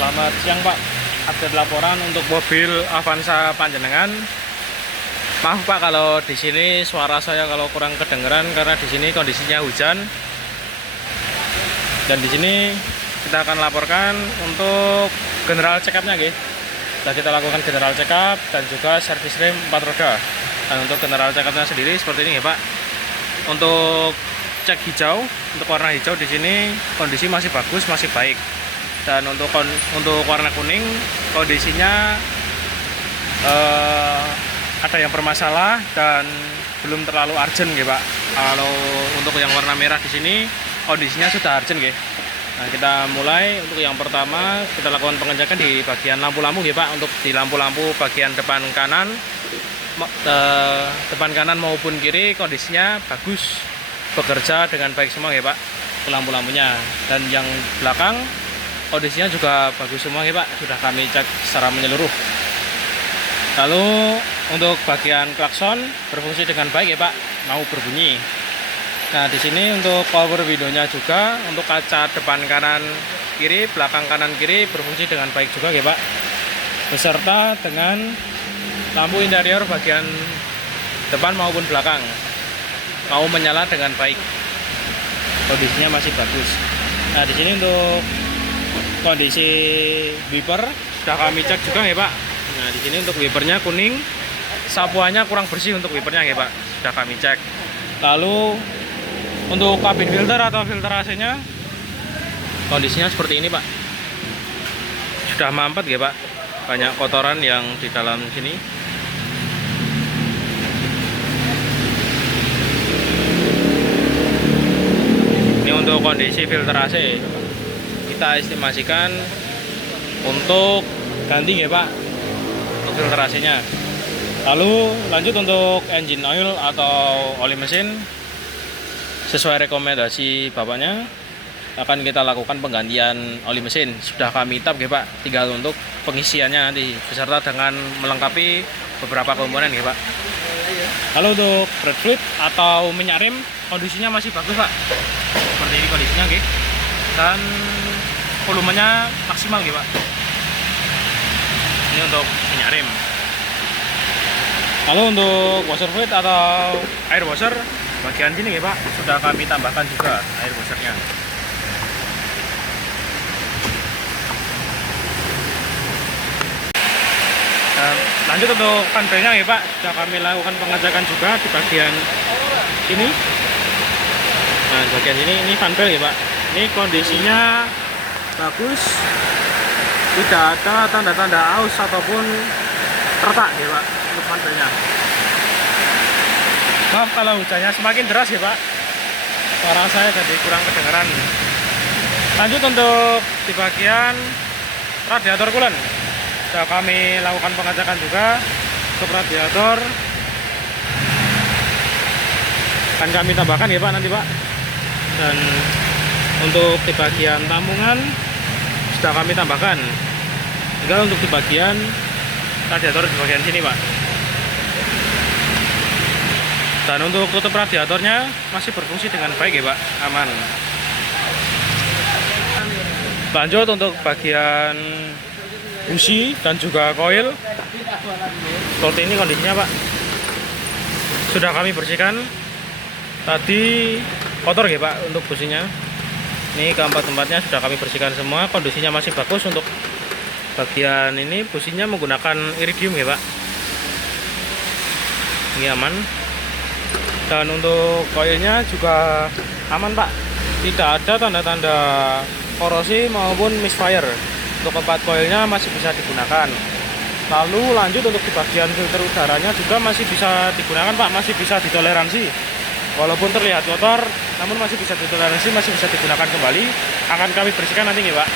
Selamat siang Pak. Update laporan untuk mobil Avanza panjenengan. Maaf Pak kalau di sini suara saya kalau kurang kedengeran karena di sini kondisinya hujan. Dan di sini kita akan laporkan untuk general check up-nya nggih. Nah, kita lakukan general check up dan juga servis rem 4 roda. Dan untuk general check up-nya sendiri seperti ini ya Pak. Untuk cek hijau, untuk warna hijau di sini kondisi masih bagus, masih baik. Dan untuk warna kuning kondisinya ada yang bermasalah dan belum terlalu urgent ya Pak. Kalau untuk yang warna merah di sini kondisinya sudah urgent ya. Nah, kita mulai untuk yang pertama kita lakukan pengecekan di bagian lampu-lampu ya Pak. Untuk di lampu-lampu bagian depan kanan maupun kiri kondisinya bagus, bekerja dengan baik semua ya Pak. Lampu-lampunya dan yang belakang kondisinya juga bagus semua ya Pak, sudah kami cek secara menyeluruh. Lalu untuk bagian klakson berfungsi dengan baik ya Pak, mau berbunyi. Nah di sini untuk power window-nya juga, untuk kaca depan kanan kiri, belakang kanan kiri berfungsi dengan baik juga ya Pak. Beserta dengan lampu interior bagian depan maupun belakang mau menyala dengan baik, kondisinya masih bagus. Nah di sini untuk kondisi wiper sudah kami cek juga ya Pak. Nah di sini untuk wipernya kuning, sapuannya kurang bersih untuk wipernya ya Pak, sudah kami cek. Lalu untuk kabin filter atau filter AC-nya kondisinya seperti ini Pak, sudah mampet ya Pak, banyak kotoran yang di dalam sini. Ini untuk kondisi filter AC. Kita estimasikan untuk ganti ya Pak untuk filter AC-nya. Lalu lanjut untuk engine oil atau oli mesin, sesuai rekomendasi bapaknya akan kita lakukan penggantian oli mesin. Sudah kami tap ya Pak, tinggal untuk pengisiannya nanti beserta dengan melengkapi beberapa komponen ya Pak. Lalu untuk brake fluid atau minyak rem kondisinya masih bagus Pak, seperti ini kondisinya gitu. Dan volumenya maksimal gitu Pak. Ini untuk minyak rem. Lalu untuk washer fluid atau air washer bagian sini ya Pak, sudah kami tambahkan juga air washernya. Dan lanjut untuk fanbelnya ya Pak, sudah kami lakukan pengecekan juga di bagian ini. Nah di bagian ini fanbel ya Pak, ini kondisinya bagus, tidak ada tanda-tanda aus ataupun retak ya Pak untuk fanbelnya. Maaf kalau hujannya semakin deras ya Pak, suara saya jadi kurang kedengaran. Lanjut untuk di bagian radiator coolant, sudah kami lakukan pengecekan juga untuk radiator. Akan kami tambahkan ya Pak nanti Pak. Dan untuk di bagian tampungan sudah kami tambahkan. Tinggal untuk di bagian radiator di bagian sini Pak. Dan untuk tutup radiatornya masih berfungsi dengan baik ya Pak, aman. Lanjut untuk bagian busi dan juga koil, seperti ini kondisinya Pak. Sudah kami bersihkan. Tadi kotor ya Pak untuk businya. Ini keempat-empatnya sudah kami bersihkan semua, kondisinya masih bagus. Untuk bagian ini businya menggunakan iridium ya Pak, ini aman. Dan untuk koilnya juga aman Pak, tidak ada tanda-tanda korosi maupun misfire. Untuk keempat koilnya masih bisa digunakan. Lalu lanjut untuk di bagian filter udaranya juga masih bisa digunakan Pak, masih bisa ditoleransi. Walaupun terlihat kotor, namun masih bisa ditoleransi, masih bisa digunakan kembali. Akan kami bersihkan nanti ya Pak.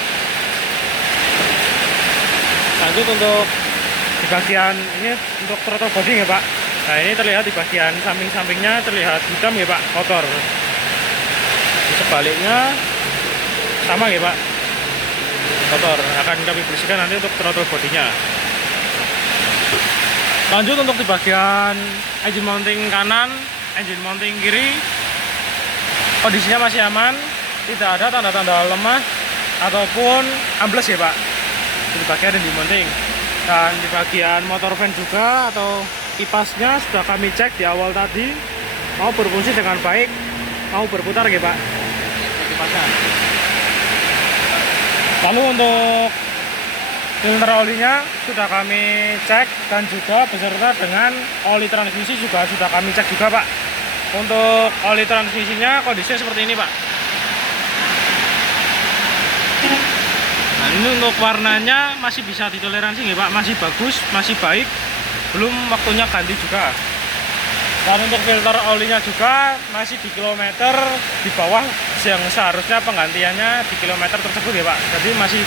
Lanjut untuk di bagian ini untuk throttle body ya Pak. Nah ini terlihat di bagian samping-sampingnya terlihat hitam ya Pak, kotor. Di sebaliknya sama ya Pak, kotor. Akan kami bersihkan nanti untuk throttle bodinya. Lanjut untuk di bagian engine mounting kanan, engine mounting kiri, kondisinya masih aman, tidak ada tanda-tanda lemah ataupun ambles ya Pak. di bagian yang dimonting. Dan di bagian motor fan juga atau kipasnya sudah kami cek di awal tadi, mau berfungsi dengan baik, mau berputar ya Pak kipasnya. Lalu untuk filter olinya sudah kami cek dan juga beserta dengan oli transmisi juga sudah kami cek juga Pak. Untuk oli transmisinya kondisinya seperti ini Pak. Nah ini untuk warnanya masih bisa ditoleransi nggih Pak, masih bagus, masih baik, belum waktunya ganti juga. Dan untuk filter olinya juga masih di kilometer di bawah yang seharusnya penggantiannya di kilometer tersebut ya Pak. Jadi masih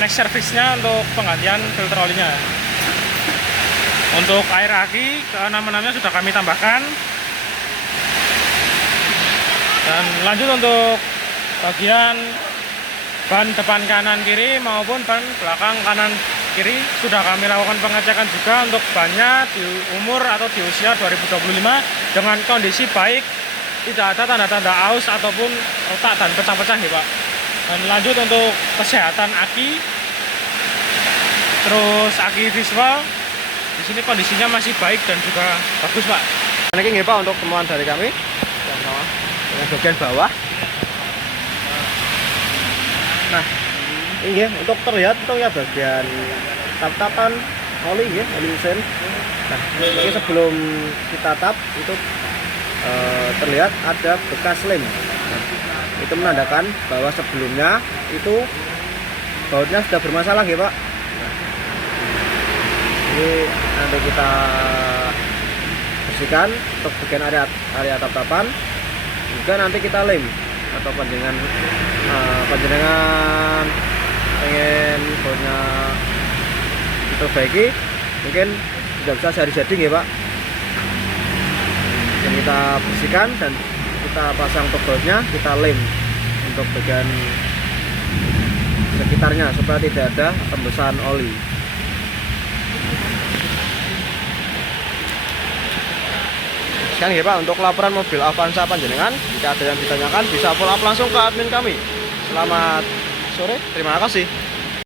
next service-nya untuk penggantian filter olinya. Untuk air aki ke-666-nya sudah kami tambahkan. Dan lanjut untuk bagian ban depan kanan kiri maupun ban belakang kanan kiri sudah kami lakukan pengecekan juga untuk bannya di umur atau di usia 2025 dengan kondisi baik, tidak ada tanda-tanda aus ataupun retak dan pecah-pecah ya Pak. Dan lanjut untuk kesehatan aki, terus aki visual di sini kondisinya masih baik dan juga bagus Pak. Ini nggih Pak untuk temuan dari kami yang bagian bawah. Nah, ini ya, untuk terlihat itu ya bagian tap-tapan oli ya, oli mesin. Nah, ini sebelum kita tap itu terlihat ada bekas lem. Nah, itu menandakan bahwa sebelumnya itu bautnya sudah bermasalah ya Pak. Nah, ini nanti kita bersihkan untuk bagian area tap-tapan. Juga nanti kita lem atau panjangan pengen bautnya diperbaiki, mungkin tidak bisa sehari jadi ya Pak. Dan kita bersihkan dan kita pasang top bautnya, kita lem untuk bagian sekitarnya supaya tidak ada tembusan oli. Sekian ya Pak untuk laporan mobil Avanza panjenengan. Jika ada yang ditanyakan bisa follow up langsung ke admin kami. Selamat sore, terima kasih.